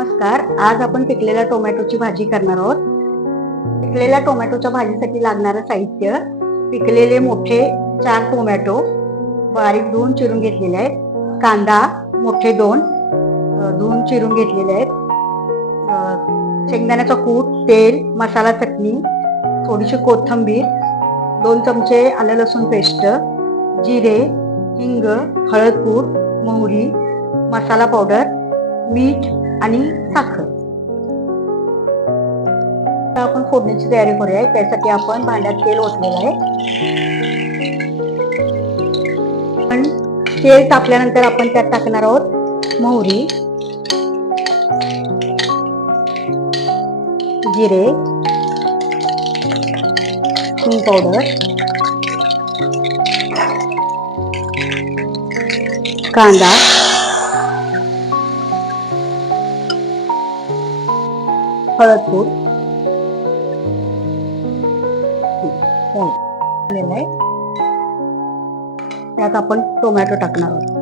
नमस्कार आज आपण पिकलेल्या टोमॅटोची भाजी करणार आहोत. पिकलेल्या टोमॅटोच्या भाजीसाठी लागणारं साहित्य पिकलेले मोठे चार टोमॅटो बारीक धुवून चिरून घेतलेले आहेत. कांदा मोठे दोन धुवून चिरून घेतलेले आहेत. शेंगदाण्याचा कूट तेल मसाला चटणी थोडीशी कोथिंबीर दोन चमचे आलं लसूण पेस्ट जिरे हिंग हळदपूड मोहरी मसाला पावडर मीठ आणि साखर. आता आपण फोडणीची तयारी करूया. त्यासाठी आपण भांड्यात तेल ओतलेलं आहे. पण तेल तापल्यानंतर आपण त्यात टाकणार आहोत मोहरी जिरे हिंग पावडर कांदा हळद पूड झालेलं आहे त्यात आपण टोमॅटो टाकणार आहोत.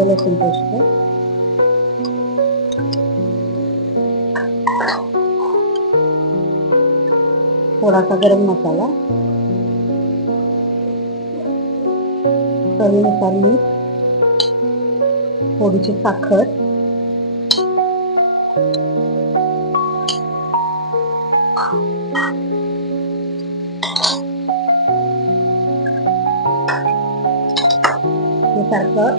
लसूण पेस्ट. थोडासा गरम मसाला. चवीनुसार मीठ. थोडीशी साखर. हे सारखं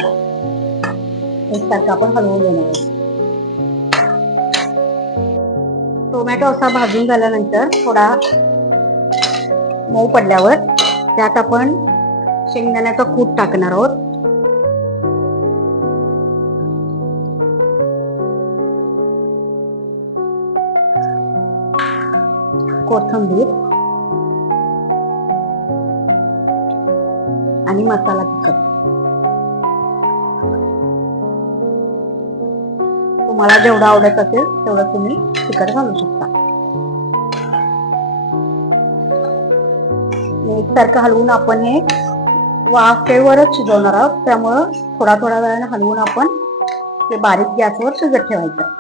एकसारखं आपण हलवून घेणार आहोत. टोमॅटो असा भाजून झाल्यानंतर थोडा मऊ पडल्यावर त्यात आपण शेंगदाण्याचा कूट टाकणार आहोत. कोथिंबीर आणि मसाला तिखट. तुम्हाला जेवढं आवडत असेल तेवढं तुम्ही तिखट घालू शकता. एकसारखं हलवून आपण हे वाफेवरच शिजवणार आहोत. त्यामुळं थोडा थोडा वेळाने हलवून आपण ते बारीक गॅसवर शिजत ठेवायचं.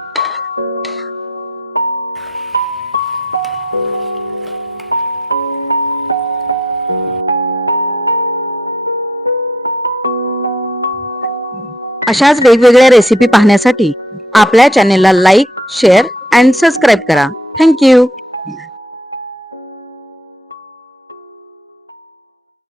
अशाच वेगवेगळ्या रेसिपी पाहण्यासाठी आपल्या चॅनेलला लाईक शेअर अँड सबस्क्राईब करा. Thank you